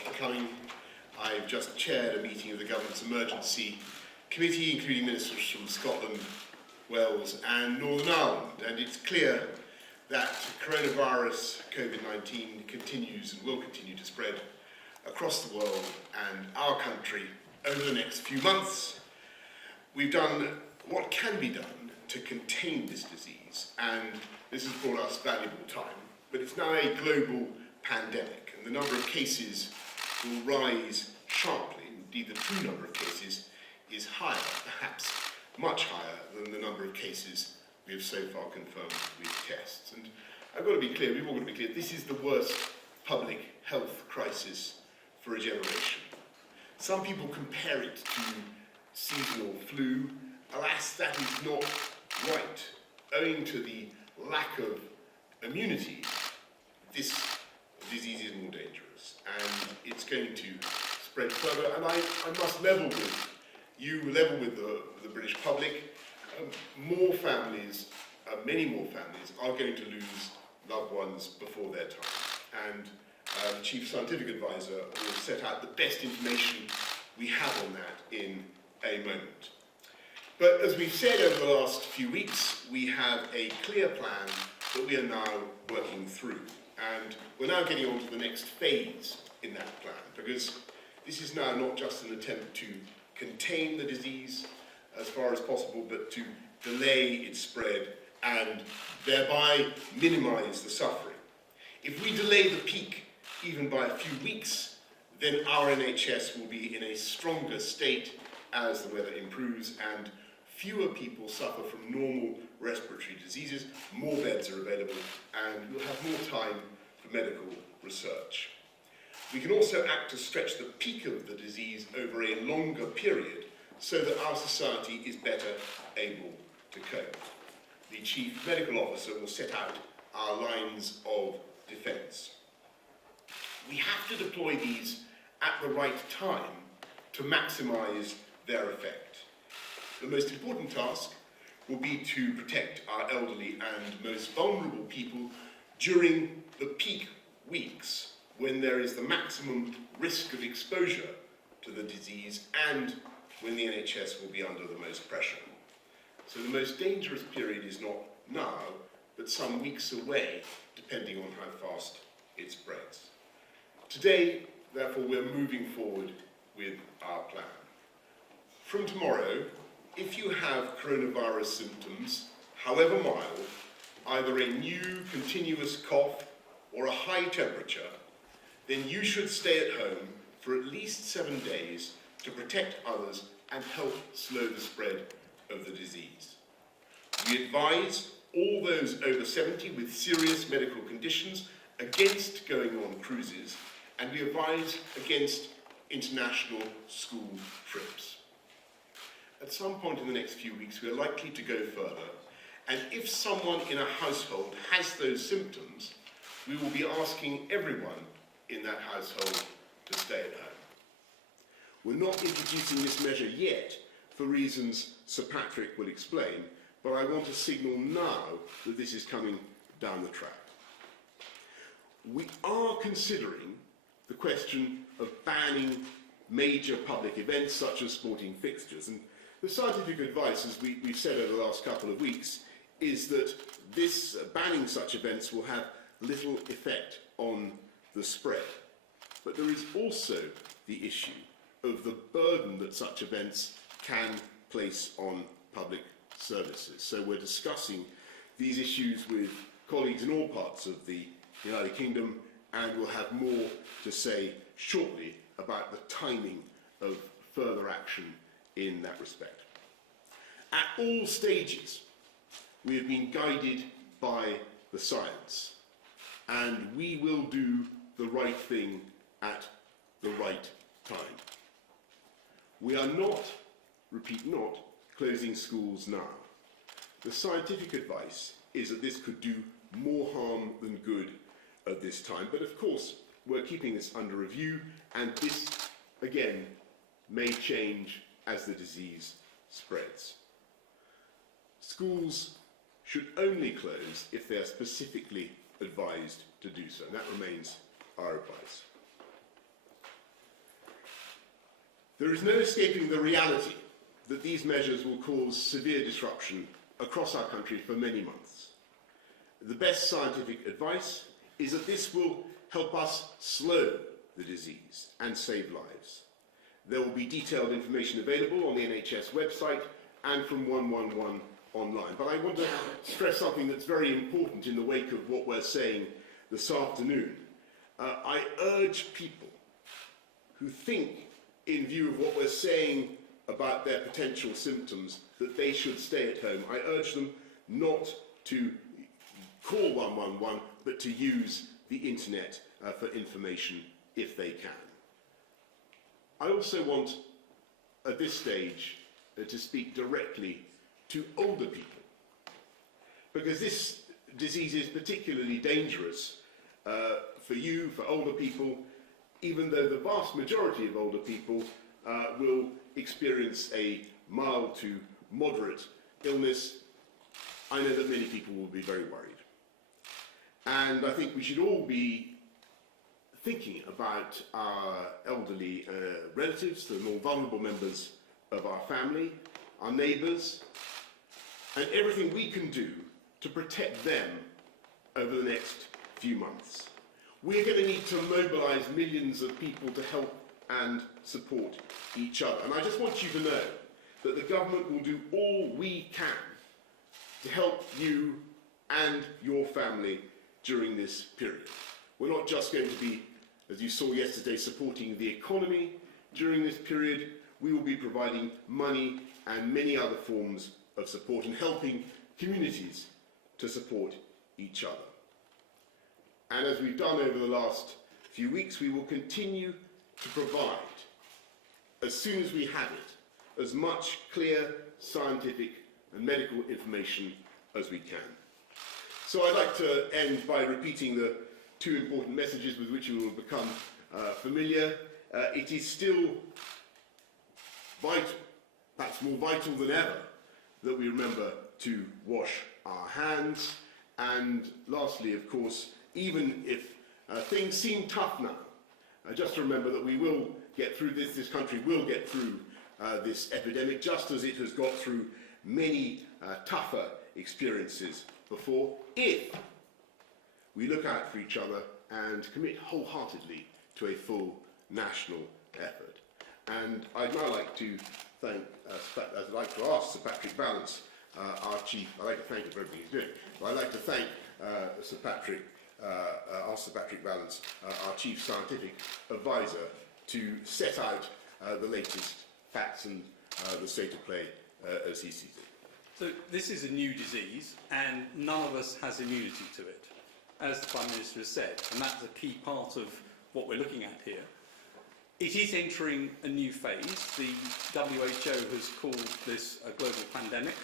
much for coming. I've just chaired a meeting of the Government's Emergency Committee, including ministers from Scotland, Wales and Northern Ireland, and it's clear that coronavirus COVID-19 continues and will continue to spread across the world and our country over the next few months. We've done what can be done to contain this disease, and this has brought us valuable time, but it's now a global pandemic, and the number of cases will rise sharply. Indeed, the true number of cases is higher, perhaps much higher than the number of cases we have so far confirmed with tests. And I've got to be clear, we've all got to be clear, this is the worst public health crisis for a generation. Some people compare it to seasonal flu. Alas, that is not right. Owing to the lack of immunity, this disease is more dangerous and it's going to spread further. And I must level with you, level with the British public. More families, many more families, are going to lose loved ones before their time. And the Chief Scientific Advisor will set out the best information we have on that in a moment. But as we've said over the last few weeks, we have a clear plan that we are now working through. And we're now getting on to the next phase in that plan, because this is now not just an attempt to contain the disease as far as possible, but to delay its spread and thereby minimize the suffering. If we delay the peak even by a few weeks, then our NHS will be in a stronger state as the weather improves and fewer people suffer from normal respiratory diseases, more beds are available, and we'll have more time for medical research. We can also act to stretch the peak of the disease over a longer period so that our society is better able to cope. The Chief Medical Officer will set out our lines of defence. We have to deploy these at the right time to maximise their effect. The most important task will be to protect our elderly and most vulnerable people during the peak weeks when there is the maximum risk of exposure to the disease and when the NHS will be under the most pressure. So the most dangerous period is not now, but some weeks away, depending on how fast it spreads. Today, therefore, we're moving forward with our plan. From tomorrow, if you have coronavirus symptoms, however mild, either a new continuous cough or a high temperature, then you should stay at home for at least 7 days to protect others and help slow the spread of the disease. We advise all those over 70 with serious medical conditions against going on cruises, and we advise against international school trips. At some point in the next few weeks, we are likely to go further, and if someone in a household has those symptoms, we will be asking everyone in that household to stay at home. We're not introducing this measure yet for reasons Sir Patrick will explain, but I want to signal now that this is coming down the track. We are considering the question of banning major public events such as sporting fixtures, and the scientific advice, as we've said over the last couple of weeks, is that this banning such events will have little effect on the spread. But there is also the issue of the burden that such events can place on public services. So we're discussing these issues with colleagues in all parts of the United Kingdom, and we'll have more to say shortly about the timing of further action in that respect. At all stages, we have been guided by the science, and we will do the right thing at the right time. We are not, repeat not, closing schools now. The scientific advice is that this could do more harm than good at this time, but of course we're keeping this under review, and this again may change as the disease spreads. Schools should only close if they are specifically advised to do so, and that remains our advice. There is no escaping the reality that these measures will cause severe disruption across our country for many months. The best scientific advice is that this will help us slow the disease and save lives. There will be detailed information available on the NHS website and from 111 online. But I want to stress something that's very important in the wake of what we're saying this afternoon. I urge people who think, in view of what we're saying about their potential symptoms, that they should stay at home. I urge them not to call 111, but to use the internet for information if they can. I also want, at this stage, to speak directly to older people, because this disease is particularly dangerous for you, for older people, even though the vast majority of older people will experience a mild to moderate illness. I know that many people will be very worried. And I think we should all be thinking about our elderly relatives, the more vulnerable members of our family, our neighbours, and everything we can do to protect them over the next few months. We're going to need to mobilise millions of people to help and support each other. And I just want you to know that the government will do all we can to help you and your family during this period. We're not just going to be, as you saw yesterday, supporting the economy during this period. We will be providing money and many other forms of support and helping communities to support each other. And as we've done over the last few weeks, we will continue to provide, as soon as we have it, as much clear scientific and medical information as we can. So I'd like to end by repeating the two important messages with which you will become familiar. It is still vital, perhaps more vital than ever, that we remember to wash our hands. And lastly, of course, even if things seem tough now, just to remember that we will get through this. This country will get through this epidemic, just as it has got through many tougher experiences before, if we look out for each other and commit wholeheartedly to a full national effort. And I'd now like to thank, I'd like to ask Sir Patrick Vallance, our Chief, I'd like to thank him for everything he's doing, but I'd like to thank Sir Patrick Vallance, our Chief Scientific Advisor, to set out the latest facts and the state of play as he sees it. So this is a new disease, and none of us has immunity to it, as the Prime Minister has said, and that's a key part of what we're looking at here. It is entering a new phase. The WHO has called this a global pandemic,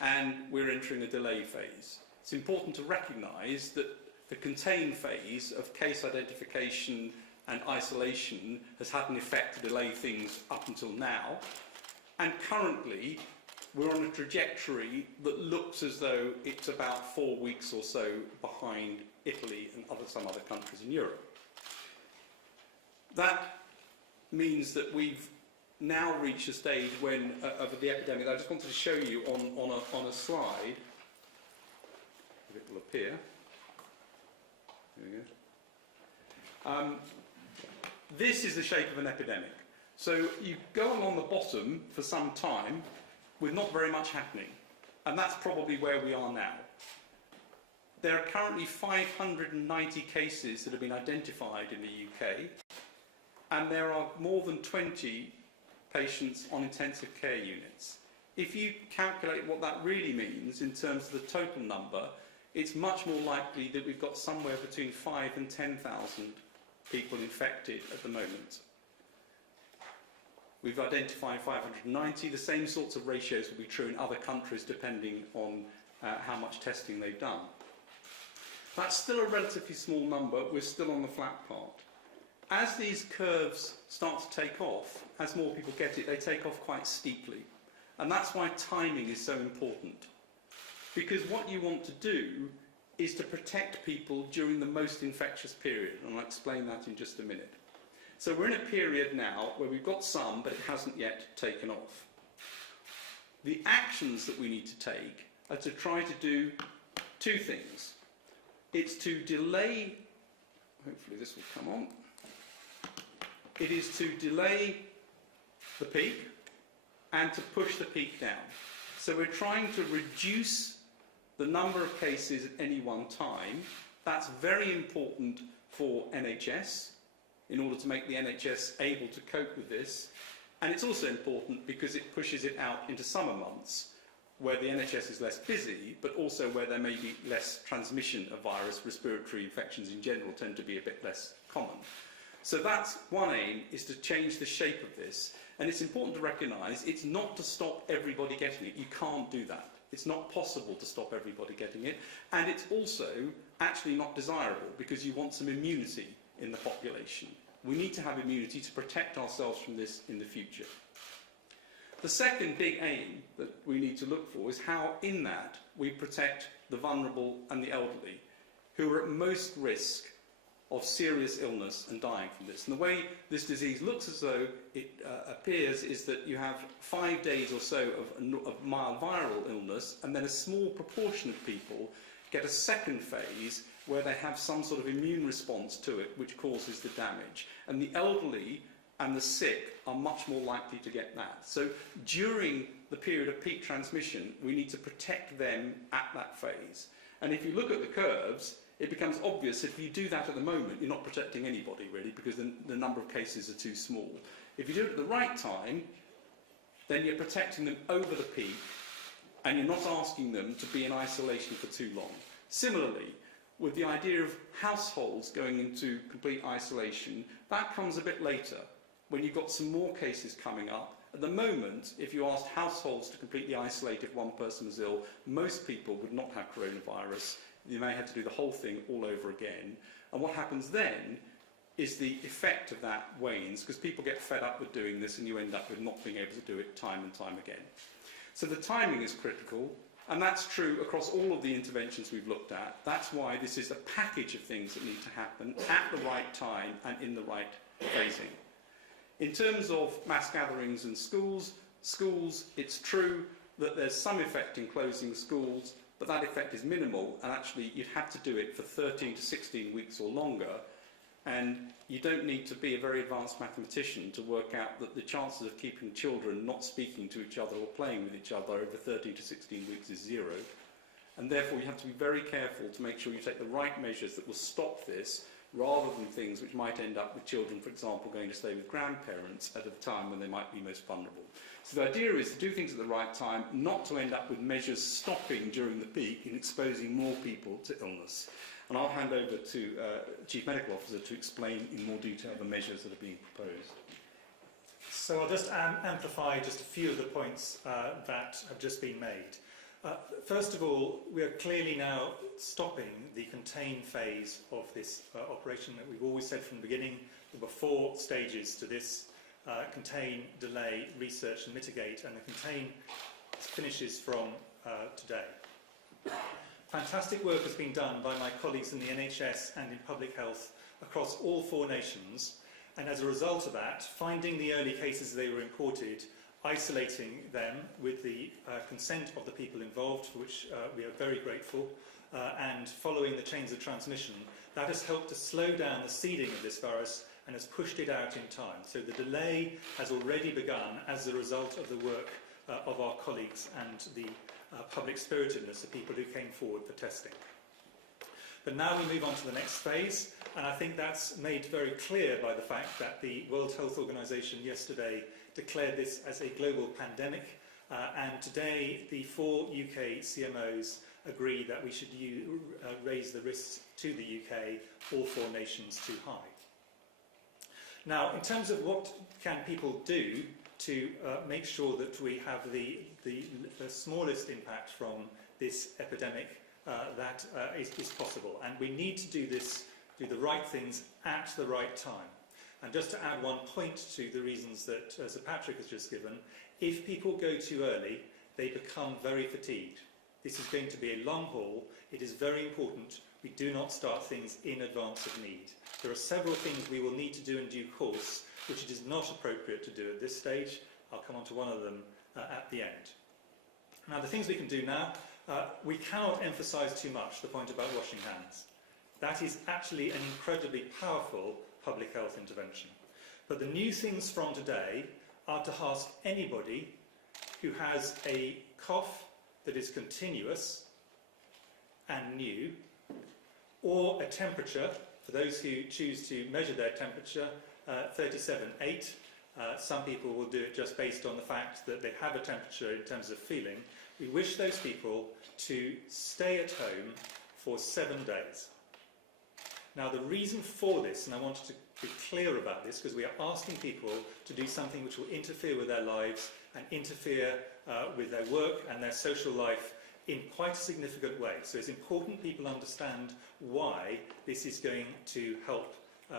and we're entering a delay phase. It's important to recognise that the contain phase of case identification and isolation has had an effect to delay things up until now, and currently we're on a trajectory that looks as though it's about 4 weeks or so behind Italy and some other countries in Europe. That means that we've now reached a stage when, of the epidemic that I just wanted to show you on a slide. It will appear. There we go. This is the shape of an epidemic. So you go along the bottom for some time with not very much happening, and that's probably where we are now. There are currently 590 cases that have been identified in the UK, and there are more than 20 patients on intensive care units. If you calculate what that really means in terms of the total number, it's much more likely that we've got somewhere between 5,000 and 10,000 people infected at the moment. We've identified 590. The same sorts of ratios will be true in other countries depending on how much testing they've done. That's still a relatively small number. We're still on the flat part. As these curves start to take off, as more people get it, they take off quite steeply. And that's why timing is so important. Because what you want to do is to protect people during the most infectious period, and I'll explain that in just a minute. So we're in a period now where we've got some, but it hasn't yet taken off. The actions that we need to take are to try to do two things. It's to delay, hopefully this will come on, it is to delay the peak and to push the peak down. So we're trying to reduce the number of cases at any one time. That's very important for NHS in order to make the NHS able to cope with this. And it's also important because it pushes it out into summer months where the NHS is less busy, but also where there may be less transmission of virus. Respiratory infections in general tend to be a bit less common. So that's one aim, is to change the shape of this. And it's important to recognise it's not to stop everybody getting it. You can't do that. It's not possible to stop everybody getting it. And it's also actually not desirable because you want some immunity in the population. We need to have immunity to protect ourselves from this in the future. The second big aim that we need to look for is how in that we protect the vulnerable and the elderly, who are at most risk of serious illness and dying from this. And the way this disease looks as though it appears is that you have 5 days or so of mild viral illness, and then a small proportion of people get a second phase where they have some sort of immune response to it which causes the damage. And the elderly and the sick are much more likely to get that. So during the period of peak transmission, we need to protect them at that phase. And if you look at the curves, it becomes obvious if you do that at the moment, you're not protecting anybody really, because the number of cases are too small. If you do it at the right time, then you're protecting them over the peak, and you're not asking them to be in isolation for too long. Similarly, with the idea of households going into complete isolation, that comes a bit later, when you've got some more cases coming up. At the moment, if you asked households to completely isolate if one person was ill, most people would not have coronavirus. You may have to do the whole thing all over again. And what happens then is the effect of that wanes, because people get fed up with doing this and you end up with not being able to do it time and time again. So the timing is critical, and that's true across all of the interventions we've looked at. That's why this is a package of things that need to happen at the right time and in the right phasing. In terms of mass gatherings and schools, it's true that there's some effect in closing schools, but that effect is minimal, and actually you'd have to do it for 13 to 16 weeks or longer, and you don't need to be a very advanced mathematician to work out that the chances of keeping children not speaking to each other or playing with each other over 13 to 16 weeks is 0, and therefore you have to be very careful to make sure you take the right measures that will stop this, rather than things which might end up with children, for example, going to stay with grandparents at a time when they might be most vulnerable. So the idea is to do things at the right time, not to end up with measures stopping during the peak and exposing more people to illness. And I'll hand over to Chief Medical Officer to explain in more detail the measures that are being proposed. So I'll just amplify just a few of the points that have just been made. First of all, we are clearly now stopping the contain phase of this operation that we've always said from the beginning. There were 4 stages to this: contain, delay, research and mitigate, and the contain finishes from today. Fantastic work has been done by my colleagues in the NHS and in public health across all 4 nations, and as a result of that, finding the early cases they were imported, isolating them with the consent of the people involved, for which we are very grateful, and following the chains of transmission, that has helped to slow down the seeding of this virus and has pushed it out in time. So the delay has already begun as a result of the work of our colleagues and the public spiritedness of people who came forward for testing. But now we move on to the next phase, and I think that's made very clear by the fact that the World Health Organization yesterday declared this as a global pandemic, and today the 4 UK CMOs agree that we should raise the risks to the UK, all 4 nations, too high. Now, in terms of what can people do to make sure that we have the smallest impact from this epidemic that is possible, and we need to do the right things at the right time. And just to add one point to the reasons that Sir Patrick has just given, if people go too early, they become very fatigued. This is going to be a long haul. It is very important we do not start things in advance of need. There are several things we will need to do in due course, which it is not appropriate to do at this stage. I'll come on to one of them at the end. Now, the things we can do now, we cannot emphasise too much the point about washing hands. That is actually an incredibly powerful public health intervention. But the new things from today are to ask anybody who has a cough that is continuous and new, or a temperature, for those who choose to measure their temperature, 37.8. Some people will do it just based on the fact that they have a temperature in terms of feeling. We wish those people to stay at home for 7 days. Now, the reason for this, and I wanted to be clear about this, because we are asking people to do something which will interfere with their lives and interfere with their work and their social life in quite a significant way. So it's important people understand why this is going to help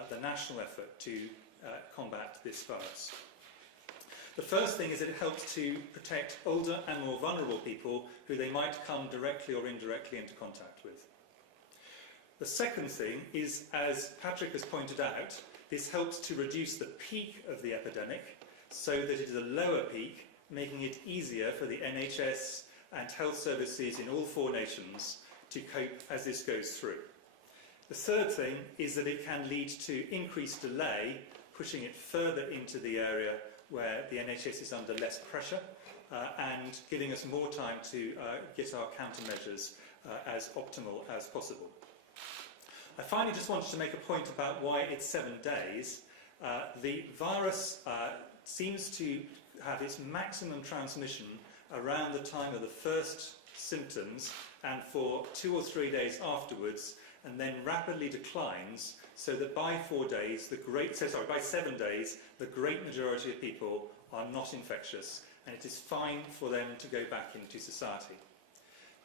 the national effort to combat this virus. The first thing is that it helps to protect older and more vulnerable people who they might come directly or indirectly into contact with. The second thing is, as Patrick has pointed out, this helps to reduce the peak of the epidemic so that it is a lower peak, making it easier for the NHS and health services in all 4 nations to cope as this goes through. The third thing is that it can lead to increased delay, pushing it further into the area where the NHS is under less pressure and giving us more time to get our countermeasures as optimal as possible. I finally just wanted to make a point about why it's 7 days. The virus seems to have its maximum transmission around the time of the first symptoms and for 2 or 3 days afterwards, and then rapidly declines, so that by 7 days, the great majority of people are not infectious, and it is fine for them to go back into society.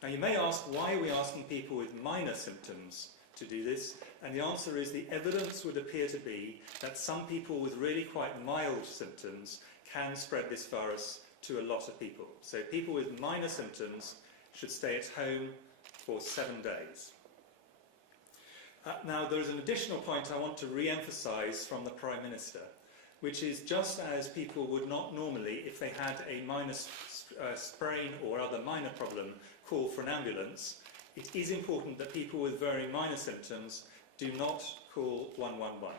Now, you may ask, why are we asking people with minor symptoms to do this? And the answer is the evidence would appear to be that some people with really quite mild symptoms can spread this virus to a lot of people. So people with minor symptoms should stay at home for 7 days. Now, there is an additional point I want to re-emphasise from the Prime Minister, which is just as people would not normally, if they had a minor sprain or other minor problem, call for an ambulance, it is important that people with very minor symptoms do not call 111.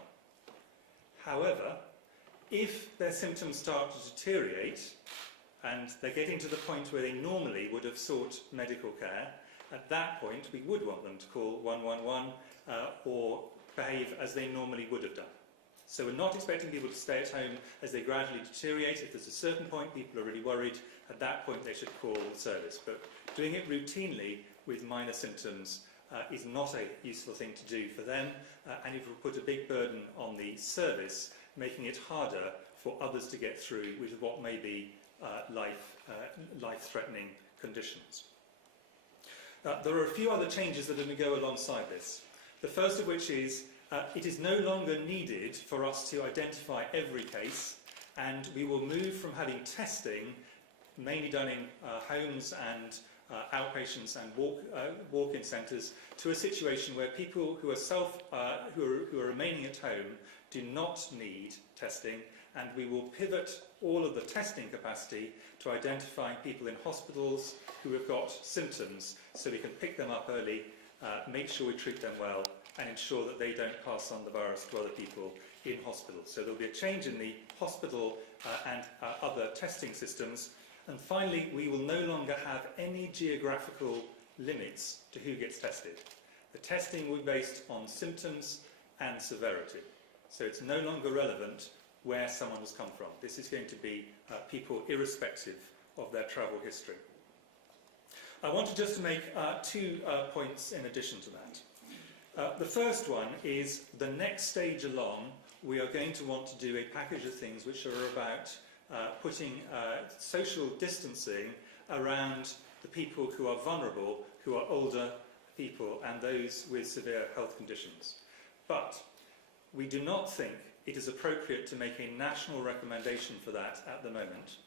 However, if their symptoms start to deteriorate and they're getting to the point where they normally would have sought medical care, at that point we would want them to call 111 or behave as they normally would have done. So we're not expecting people to stay at home as they gradually deteriorate. If there's a certain point people are really worried, at that point they should call the service. But doing it routinely with minor symptoms is not a useful thing to do for them, and it will put a big burden on the service, making it harder for others to get through with what may be life-threatening conditions. There are a few other changes that are going to go alongside this. The first of which is it is no longer needed for us to identify every case, and we will move from having testing mainly done in homes and outpatients and walk-in centres to a situation where people who are who are remaining at home do not need testing, and we will pivot all of the testing capacity to identifying people in hospitals who have got symptoms, so we can pick them up early, make sure we treat them well, and ensure that they don't pass on the virus to other people in hospital. So there will be a change in the hospital and other testing systems. And finally, we will no longer have any geographical limits to who gets tested. The testing will be based on symptoms and severity. So it's no longer relevant where someone has come from. This is going to be people irrespective of their travel history. I wanted just to make 2 points in addition to that. The first one is the next stage along, we are going to want to do a package of things which are about putting social distancing around the people who are vulnerable, who are older people and those with severe health conditions. But we do not think it is appropriate to make a national recommendation for that at the moment,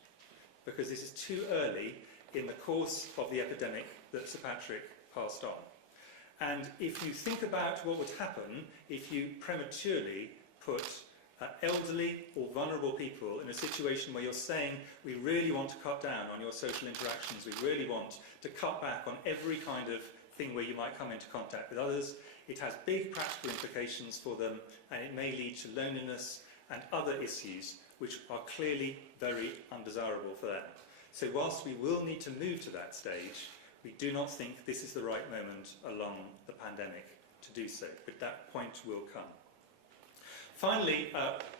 because this is too early in the course of the epidemic that Sir Patrick passed on. And if you think about what would happen if you prematurely put elderly or vulnerable people in a situation where you're saying, we really want to cut down on your social interactions, we really want to cut back on every kind of thing where you might come into contact with others, it has big practical implications for them, and it may lead to loneliness and other issues which are clearly very undesirable for them. So whilst we will need to move to that stage, we do not think this is the right moment along the pandemic to do so, but that point will come. Finally,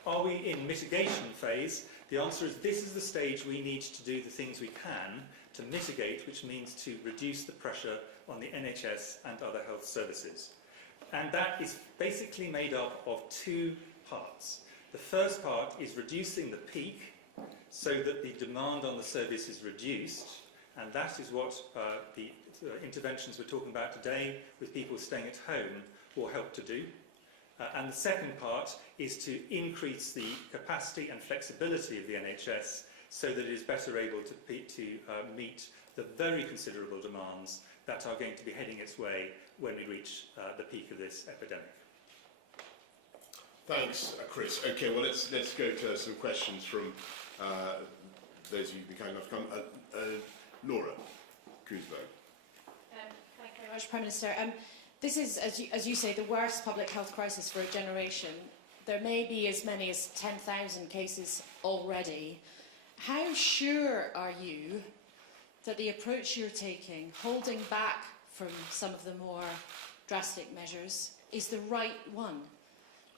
are we in mitigation phase? The answer is this is the stage we need to do the things we can to mitigate, which means to reduce the pressure on the NHS and other health services. And that is basically made up of two parts. The first part is reducing the peak so that the demand on the service is reduced, and that is what the interventions we're talking about today with people staying at home will help to do. And the second part is to increase the capacity and flexibility of the NHS so that it is better able to meet the very considerable demands that are going to be heading its way when we reach the peak of this epidemic. Thanks, Chris. Okay, well, let's go to some questions from those of you who've been kind enough to come. Laura Koonsberg. Thank you very much, Prime Minister. This is, as you say, the worst public health crisis for a generation. There may be as many as 10,000 cases already. How sure are you that the approach you're taking, holding back from some of the more drastic measures, is the right one?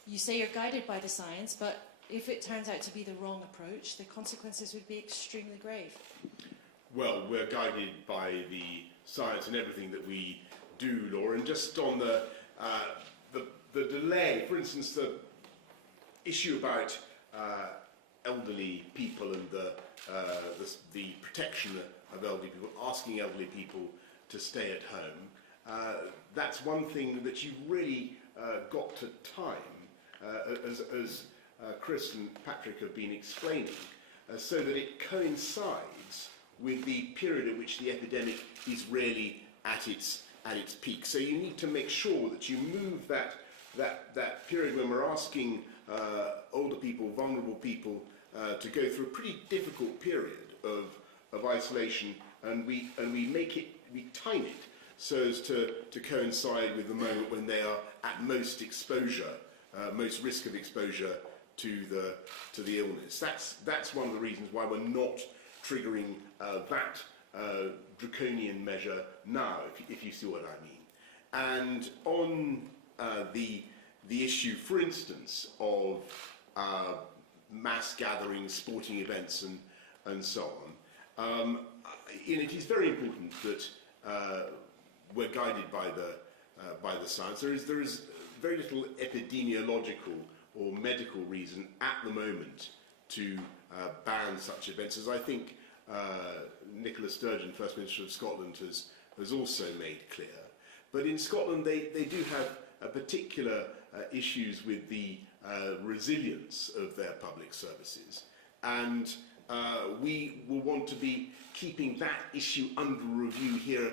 You say you're guided by the science, but if it turns out to be the wrong approach, the consequences would be extremely grave. Well, we're guided by the science and everything that we do, Laura. And just on the delay, for instance, the issue about elderly people and the protection of elderly people, asking elderly people to stay at home, that's one thing that you've really got to time, as Chris and Patrick have been explaining, so that it coincides with the period at which the epidemic is really at its peak. So you need to make sure that you move that period when we're asking older people, vulnerable people, to go through a pretty difficult period of isolation, and we time it so as to coincide with the moment when they are at most exposure, most risk of exposure to the illness. That's one of the reasons why we're not triggering that draconian measure now, if you see what I mean. And on the issue, for instance, of mass gatherings, sporting events, and so on, it is very important that we're guided by the science. There is very little epidemiological or medical reason at the moment to ban such events, as I think Nicola Sturgeon, First Minister of Scotland, has also made clear. But in Scotland, they do have particular issues with the resilience of their public services, and we will want to be keeping that issue under review here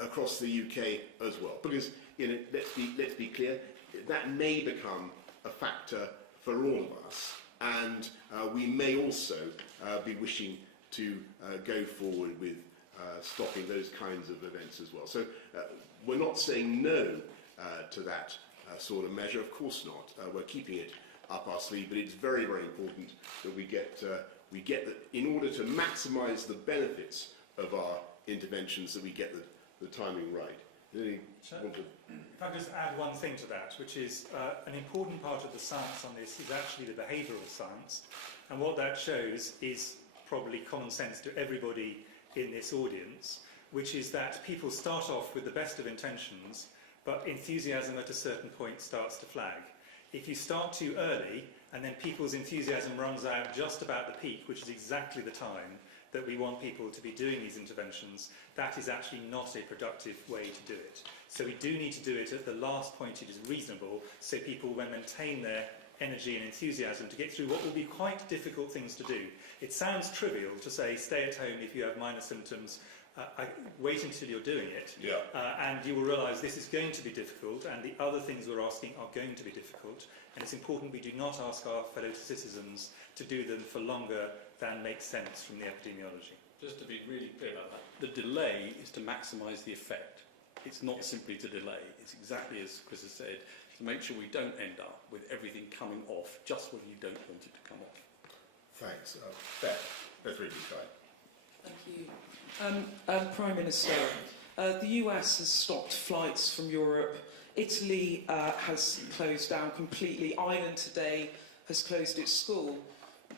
across the UK as well. Because let's be clear, that may become a factor for all of us, and we may also be wishing to go forward with stopping those kinds of events as well. So we're not saying no to that sort of measure, of course not. We're keeping it up our sleeve, but it's very, very important that we get that in order to maximise the benefits of our interventions, that we get the timing right. If I could just add one thing to that, which is an important part of the science on this is actually the behavioural science, and what that shows is probably common sense to everybody in this audience, which is that people start off with the best of intentions, but enthusiasm at a certain point starts to flag. If you start too early, and then people's enthusiasm runs out just about the peak, which is exactly the time that we want people to be doing these interventions, that is actually not a productive way to do it. So we do need to do it at the last point it is reasonable, so people will maintain their energy and enthusiasm to get through what will be quite difficult things to do. It sounds trivial to say stay at home if you have minor symptoms, Wait until you're doing it, Yeah. and you will realise this is going to be difficult, and the other things we're asking are going to be difficult. And it's important we do not ask our fellow citizens to do them for longer than makes sense from the epidemiology. Just to be really clear about that, the delay is to maximise the effect. It's not simply to delay. It's exactly as Chris has said, to make sure we don't end up with everything coming off just when you don't want it to come off. Thanks. Beth Ridley-Skye. Thank you. Prime Minister, the US has stopped flights from Europe. Italy has closed down completely. Ireland today has closed its school.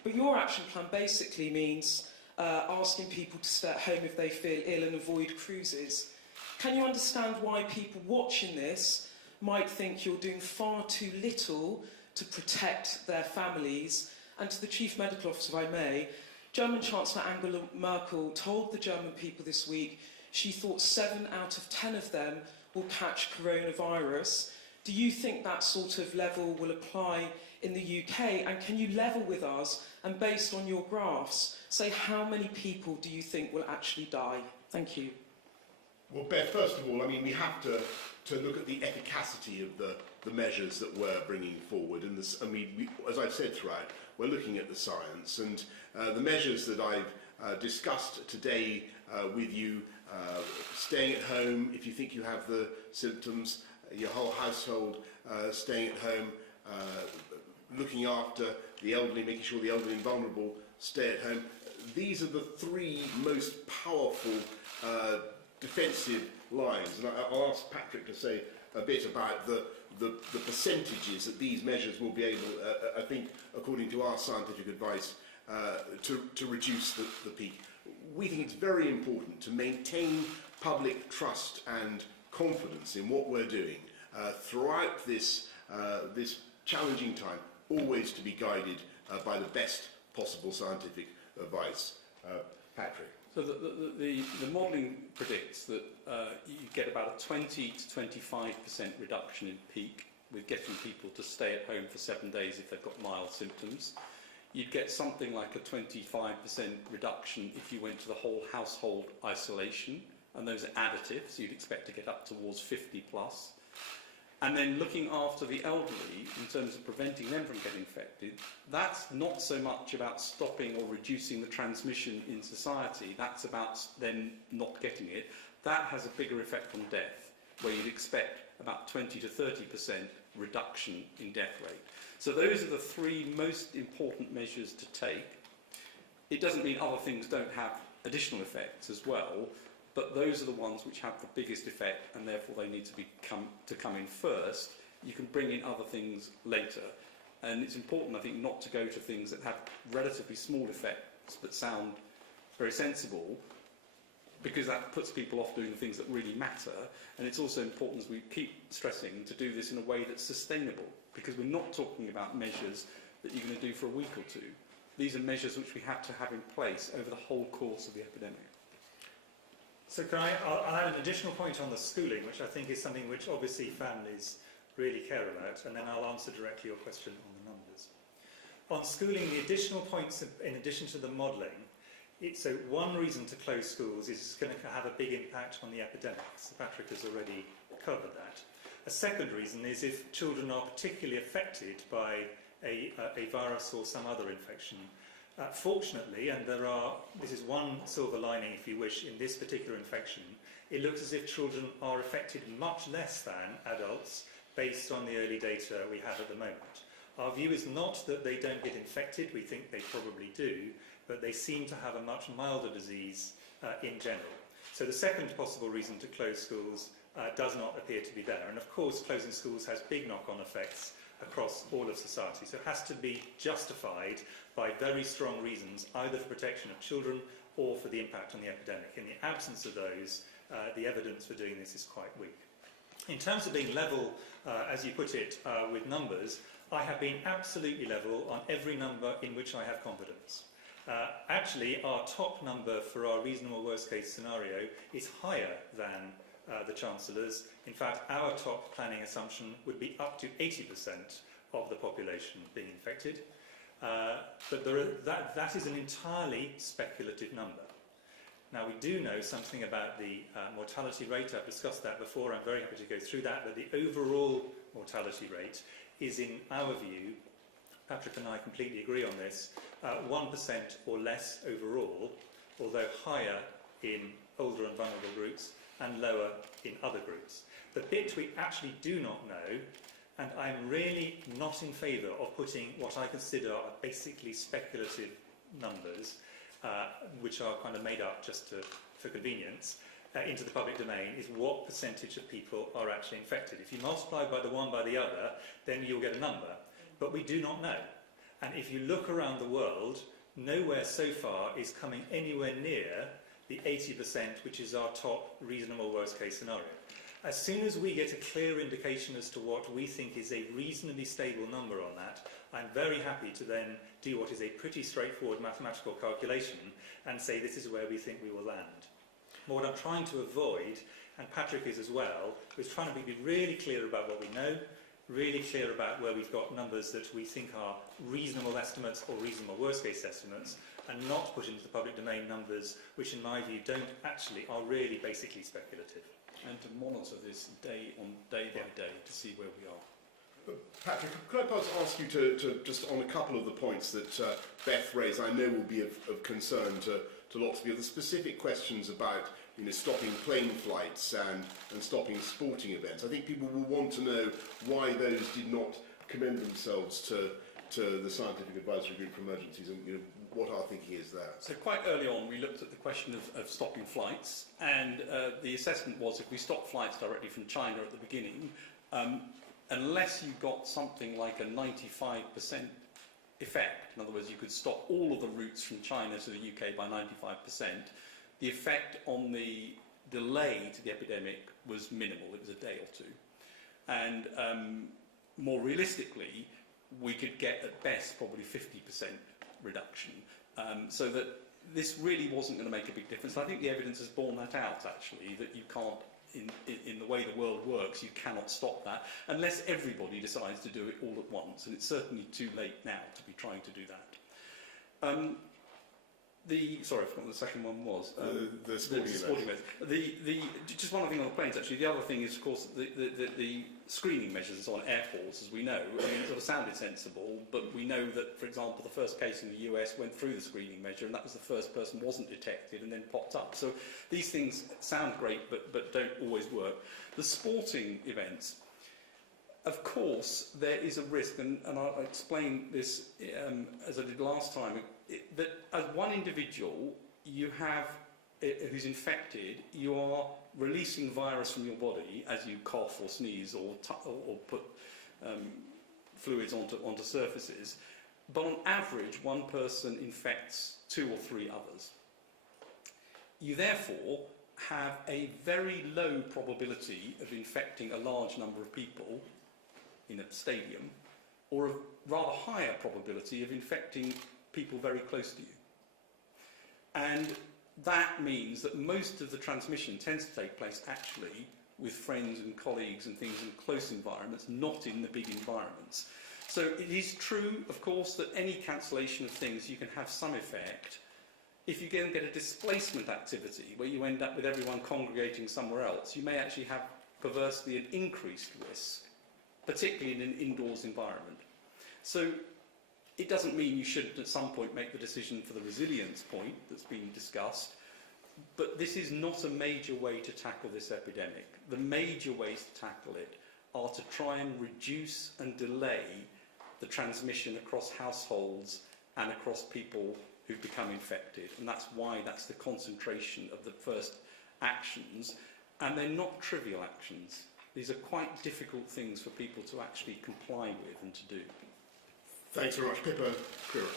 But your action plan basically means asking people to stay at home if they feel ill and avoid cruises. Can you understand why people watching this might think you're doing far too little to protect their families? And to the Chief Medical Officer, if I may, German Chancellor Angela Merkel told the German people this week she thought 7 out of 10 of them will catch coronavirus. Do you think that sort of level will apply in the UK? And can you level with us and, based on your graphs, say how many people do you think will actually die? Thank you. Well, Beth, first of all, I mean, we have to look at the efficacy of the measures that we're bringing forward. And this, I mean, as I've said throughout, we're looking at the science. And the measures that I've discussed today with you, staying at home if you think you have the symptoms, your whole household staying at home, looking after the elderly, making sure the elderly and vulnerable stay at home. These are the 3 most powerful defensive lines. And I'll ask Patrick to say a bit about the percentages that these measures will be able, I think, according to our scientific advice, to reduce the peak. We think it's very important to maintain public trust and confidence in what we're doing throughout this challenging time, always to be guided by the best possible scientific advice. Patrick. So the modelling predicts that you get about a 20 to 25% reduction in peak with getting people to stay at home for 7 days if they've got mild symptoms. You'd get something like a 25% reduction if you went to the whole household isolation, and those are additive, so you'd expect to get up towards 50 plus. And then looking after the elderly in terms of preventing them from getting infected, that's not so much about stopping or reducing the transmission in society, that's about them not getting it. That has a bigger effect on death, where you'd expect about 20 to 30% reduction in death rate. So those are the 3 most important measures to take. It doesn't mean other things don't have additional effects as well, but those are the ones which have the biggest effect, and therefore they need to come in first. You can bring in other things later. And it's important, I think, not to go to things that have relatively small effects but sound very sensible, because that puts people off doing the things that really matter. And it's also important, as we keep stressing, to do this in a way that's sustainable, because we're not talking about measures that you're going to do for a week or 2. These are measures which we have to have in place over the whole course of the epidemic. So I'll add an additional point on the schooling, which I think is something which obviously families really care about, and then I'll answer directly your question on the numbers. On schooling, the additional points, in addition to the modelling, so one reason to close schools is it's going to have a big impact on the epidemics. Patrick has already covered that. A second reason is if children are particularly affected by a virus or some other infection. Fortunately, and this is one silver lining, if you wish, in this particular infection, it looks as if children are affected much less than adults based on the early data we have at the moment. Our view is not that they don't get infected, we think they probably do, but they seem to have a much milder disease in general. So the second possible reason to close schools does not appear to be there. And of course, closing schools has big knock-on effects across all of society. So it has to be justified by very strong reasons, either for protection of children or for the impact on the epidemic. In the absence of those, the evidence for doing this is quite weak. In terms of being level, as you put it, with numbers, I have been absolutely level on every number in which I have confidence. Actually, our top number for our reasonable worst-case scenario is higher than the Chancellor's. In fact, our top planning assumption would be up to 80% of the population being infected. But that is an entirely speculative number. Now, we do know something about the mortality rate. I've discussed that before. I'm very happy to go through that. But the overall mortality rate is, in our view, Patrick and I completely agree on this, 1% or less overall, although higher in older and vulnerable groups and lower in other groups. The bit we actually do not know, and I'm really not in favour of putting what I consider are basically speculative numbers, which are kind of made up just for convenience, into the public domain, is what percentage of people are actually infected. If you multiply by the one by the other, then you'll get a number. But we do not know. And if you look around the world, nowhere so far is coming anywhere near the 80%, which is our top reasonable worst case scenario. As soon as we get a clear indication as to what we think is a reasonably stable number on that, I'm very happy to then do what is a pretty straightforward mathematical calculation and say this is where we think we will land. But what I'm trying to avoid, and Patrick is as well, is trying to be really clear about what we know, really clear about where we've got numbers that we think are reasonable estimates or reasonable worst case estimates, and not put into the public domain numbers which in my view are really basically speculative. And to monitor this day by day to see where we are. Patrick, could I perhaps ask you to just on a couple of the points that Beth raised, I know will be of concern to lots of you, the specific questions about stopping plane flights and stopping sporting events. I think people will want to know why those did not commend themselves to the Scientific Advisory Group for Emergencies and what our thinking is there. So quite early on we looked at the question of stopping flights, and the assessment was if we stop flights directly from China at the beginning, unless you got something like a 95% effect, in other words you could stop all of the routes from China to the UK by 95%, the effect on the delay to the epidemic was minimal. It was a day or two. And more realistically, we could get at best probably 50% reduction. So that this really wasn't going to make a big difference. I think the evidence has borne that out, actually, that you can't, in the way the world works, you cannot stop that unless everybody decides to do it all at once. And it's certainly too late now to be trying to do that. Sorry, I forgot what the second one was. The sporting events. Just one other thing on the planes, actually. The other thing is, of course, the screening measures on airports, as we know. I mean, it sort of sounded sensible, but we know that, for example, the first case in the US went through the screening measure, and that was the first person wasn't detected and then popped up. So these things sound great, but don't always work. The sporting events, of course, there is a risk, and I'll explain this as I did last time, that as one individual you have who's infected, you are releasing virus from your body as you cough or sneeze or put fluids onto surfaces. But on average, one person infects 2 or 3 others. You therefore have a very low probability of infecting a large number of people in a stadium, or a rather higher probability of infecting people very close to you. And that means that most of the transmission tends to take place actually with friends and colleagues and things in close environments, not in the big environments. So it is true, of course, that any cancellation of things you can have some effect. If you get a displacement activity where you end up with everyone congregating somewhere else, you may actually have perversely an increased risk, particularly in an indoors environment. So it doesn't mean you shouldn't at some point make the decision for the resilience point that's been discussed, but this is not a major way to tackle this epidemic. The major ways to tackle it are to try and reduce and delay the transmission across households and across people who've become infected, and that's why that's the concentration of the first actions, and they're not trivial actions. These are quite difficult things for people to actually comply with and to do. Thanks very much. Pippa Crerar.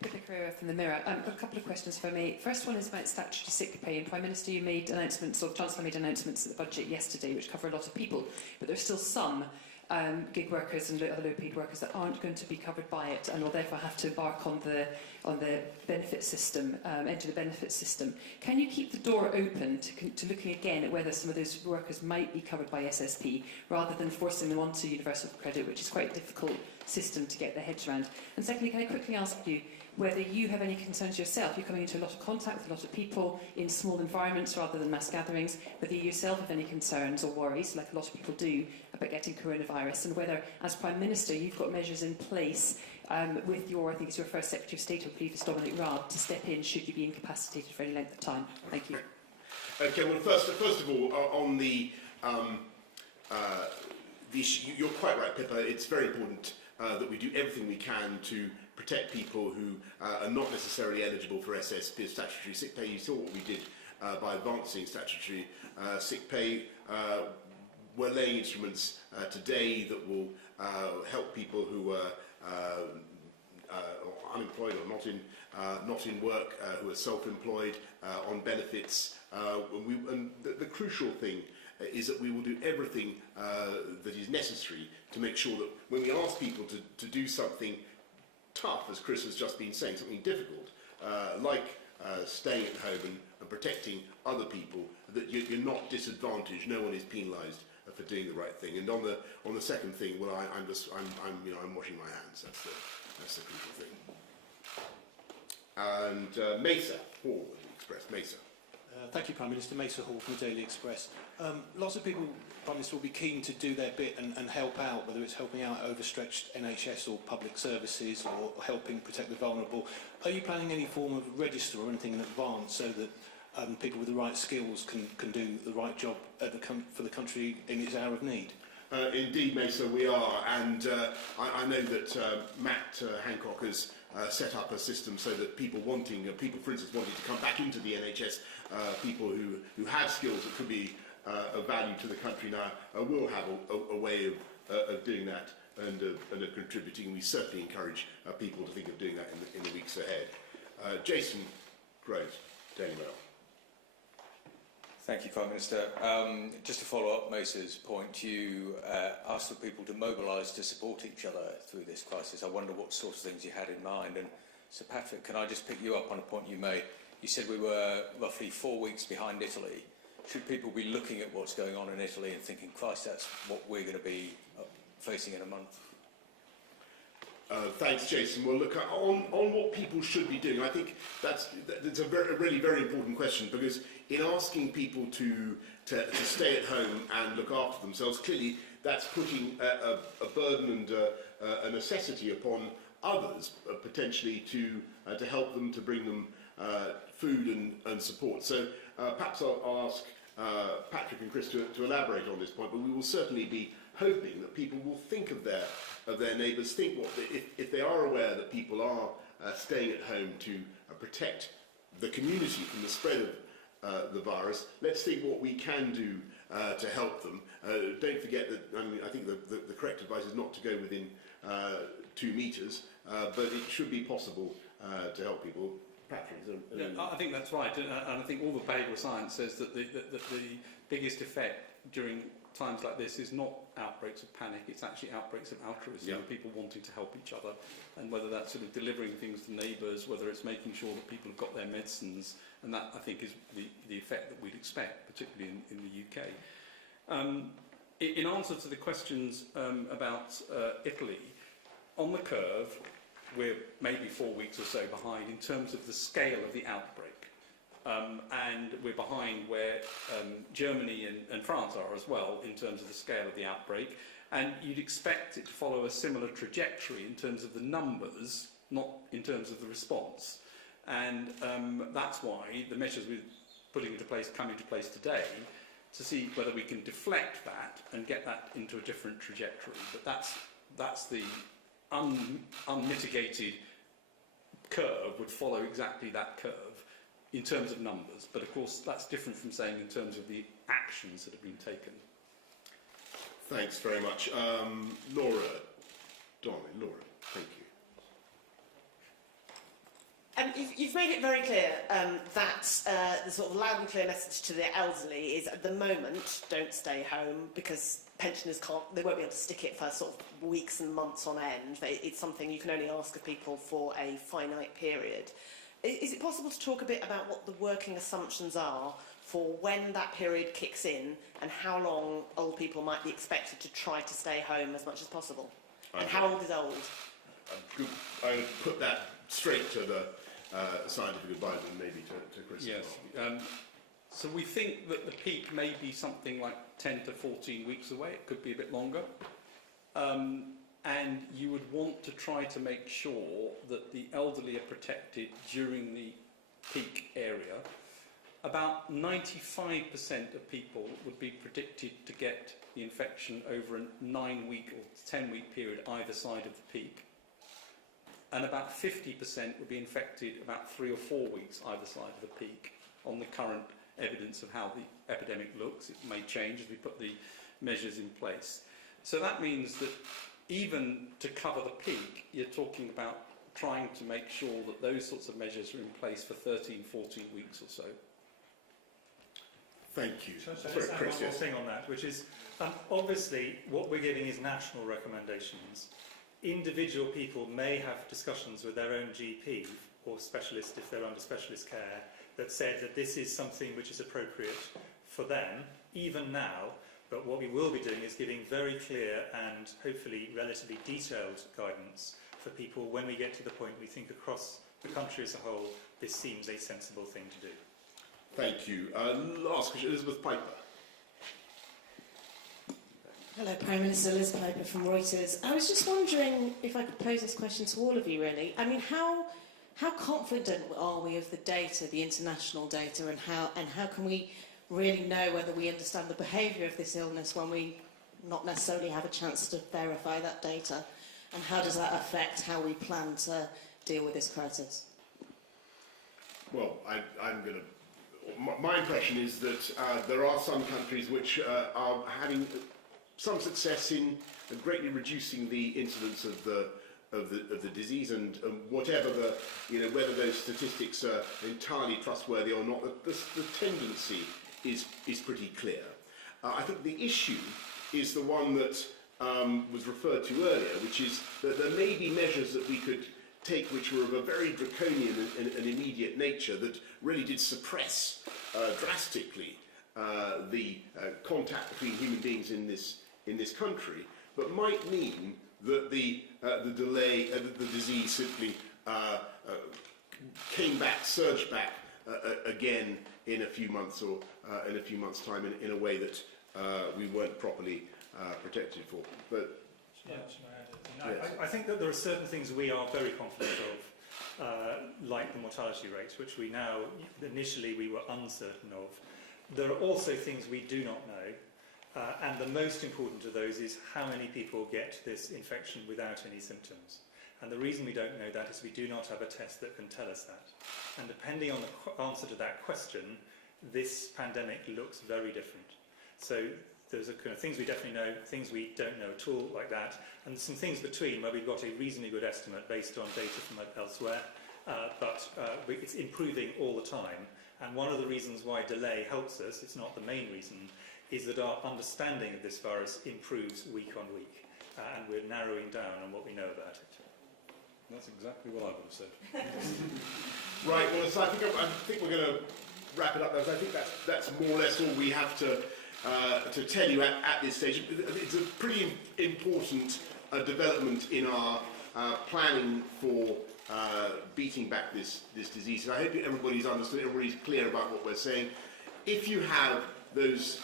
Pippa Crerar from the Mirror. A couple of questions for me. First one is about statutory sick pay. And Prime Minister, you made announcements, or Chancellor made announcements at the budget yesterday, which cover a lot of people, but there's still some gig workers and other low-paid workers that aren't going to be covered by it and will therefore have to embark on the benefit system, enter the benefit system. Can you keep the door open to looking again at whether some of those workers might be covered by SSP rather than forcing them onto universal credit, which is quite a difficult system to get their heads around? And secondly, can I quickly ask you whether you have any concerns yourself? You're coming into a lot of contact with a lot of people in small environments rather than mass gatherings, whether you yourself have any concerns or worries, like a lot of people do, about getting coronavirus, and whether, as Prime Minister, you've got measures in place with your, I think it's your first Secretary of State or previous Dominic Raab, to step in should you be incapacitated for any length of time. Thank you. Okay, well, first of all, on the issue, you're quite right, Pippa. It's very important that we do everything we can to protect people who are not necessarily eligible for SSP, statutory sick pay. You saw what we did by advancing statutory sick pay. We're laying instruments today that will help people who are unemployed or not in work, who are self-employed, on benefits. And the crucial thing is that we will do everything that is necessary to make sure that when we ask people to do something tough, as Chris has just been saying, something difficult, like staying at home and protecting other people, that you're not disadvantaged. No one is penalised for doing the right thing. And on the second thing, well, I'm washing my hands. That's the crucial thing. And Mesa Hall, Express Mesa. Thank you, Prime Minister. Mesa Hall from the Daily Express. Lots of people, Prime Minister, will be keen to do their bit and help out, whether it's helping out overstretched NHS or public services or helping protect the vulnerable. Are you planning any form of register or anything in advance so that people with the right skills can do the right job for the country in its hour of need? Indeed, Mesa, we are, and I know that Matt Hancock has set up a system so that people, for instance, wanting to come back into the NHS, people who have skills that could be of value to the country now, will have a way of doing that and of contributing. We certainly encourage people to think of doing that in the weeks ahead. Jason Groves, Daily Mail. Thank you, Prime Minister. Just to follow up Mesa's point, you asked for people to mobilise to support each other through this crisis. I wonder what sorts of things you had in mind. And Sir Patrick, can I just pick you up on a point you made? You said we were roughly 4 weeks behind Italy. Should people be looking at what's going on in Italy and thinking, Christ, that's what we're going to be facing in a month? Thanks, Jason. Well, look, on what people should be doing, I think that's a really very important question, because in asking people to stay at home and look after themselves, clearly that's putting a burden and a necessity upon others, potentially to help them, to bring them food and support. So perhaps I'll ask Patrick and Chris to elaborate on this point, but we will certainly be hoping that people will think of their neighbours, think if they are aware that people are staying at home to protect the community from the spread of the virus. Let's think what we can do to help them. Don't forget that, I think the correct advice is not to go within 2 metres, but it should be possible to help people. Patrick, I think that's right, and I think all the behavioural science says that the biggest effect during times like this is not outbreaks of panic, it's actually outbreaks of altruism, of people wanting to help each other, and whether that's sort of delivering things to neighbours, whether it's making sure that people have got their medicines, and that I think is the effect that we'd expect, particularly in the UK. In answer to the questions about Italy, on the curve, we're maybe 4 weeks or so behind in terms of the scale of the outbreak. And we're behind where Germany and France are as well in terms of the scale of the outbreak. And you'd expect it to follow a similar trajectory in terms of the numbers, not in terms of the response. And that's why the measures we're putting into place come into place today, to see whether we can deflect that and get that into a different trajectory. But that's the unmitigated curve would follow exactly that curve in terms of numbers, but of course that's different from saying in terms of the actions that have been taken. Thanks very much. Laura, thank you. You've made it very clear that the sort of loud and clear message to the elderly is, at the moment, don't stay home, because pensioners they won't be able to stick it for sort of weeks and months on end. It's something you can only ask of people for a finite period. Is it possible to talk a bit about what the working assumptions are for when that period kicks in, and how long old people might be expected to try to stay home as much as possible? And how old is old? I would put that straight to the scientific advisor and maybe to Chris. Yes. So we think that the peak may be something like 10 to 14 weeks away. It could be a bit longer. And you would want to try to make sure that the elderly are protected during the peak area. About 95% of people would be predicted to get the infection over a 9-week or 10-week period either side of the peak. And about 50% would be infected about 3 or 4 weeks either side of the peak on the current evidence of how the epidemic looks. It may change as we put the measures in place. So that means that even to cover the peak, you're talking about trying to make sure that those sorts of measures are in place for 13, 14 weeks or so. Thank you. Shall I just add one more thing on that, which is, obviously, what we're giving is national recommendations. Individual people may have discussions with their own GP or specialist, if they're under specialist care, that said that this is something which is appropriate for them, even now. But what we will be doing is giving very clear and hopefully relatively detailed guidance for people when we get to the point we think across the country as a whole, this seems a sensible thing to do. Thank you. Last question, Elizabeth Piper. Hello, Prime Minister. Liz Piper from Reuters. I was just wondering if I could pose this question to all of you, really. I mean, how confident are we of the data, the international data, and how can we really know whether we understand the behaviour of this illness when we not necessarily have a chance to verify that data? And how does that affect how we plan to deal with this crisis? Well, I'm going to... My impression is that there are some countries which are having some success in greatly reducing the incidence of the disease, and whatever whether those statistics are entirely trustworthy or not, the tendency is pretty clear. I think the issue is the one that was referred to earlier, which is that there may be measures that we could take which were of a very draconian and immediate nature that really did suppress drastically the contact between human beings in this country, but might mean that the delay, the disease simply came back, surged back again in a few months or in a few months' time in a way that we weren't properly protected for. But I think that there are certain things we are very confident of, like the mortality rates, which we now, initially we were uncertain of. There are also things we do not know, and the most important of those is how many people get this infection without any symptoms. And the reason we don't know that is we do not have a test that can tell us that. And depending on the answer to that question, this pandemic looks very different. So there's a kind of things we definitely know, things we don't know at all, like that, and some things between where we've got a reasonably good estimate based on data from elsewhere, but it's improving all the time. And one of the reasons why delay helps us, it's not the main reason, is that our understanding of this virus improves week on week, and we're narrowing down on what we know about it. That's exactly what I would have said. Right, well, so I think we're going to wrap it up there. I think that's more or less all we have to tell you at this stage. It's a pretty important development in our planning for beating back this disease. And I hope everybody's understood, everybody's clear about what we're saying. If you have those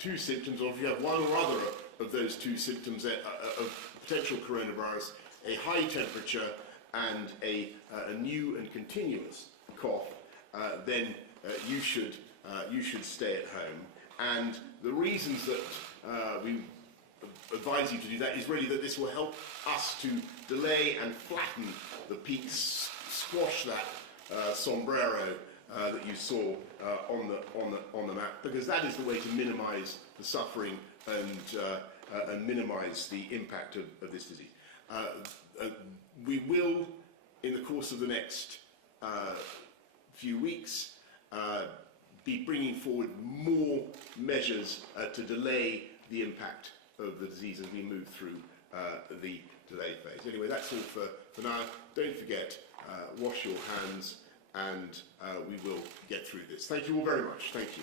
two symptoms, or if you have one or other of those two symptoms of potential coronavirus, a high temperature and a new and continuous cough, then you should stay at home. And the reasons that we advise you to do that is really that this will help us to delay and flatten the peaks, squash that sombrero that you saw on the map, because that is the way to minimise the suffering and minimise the impact of this disease. We will, in the course of the next few weeks, be bringing forward more measures to delay the impact of the disease as we move through the delay phase. Anyway, that's all for now. Don't forget, wash your hands, and we will get through this. Thank you all very much. Thank you.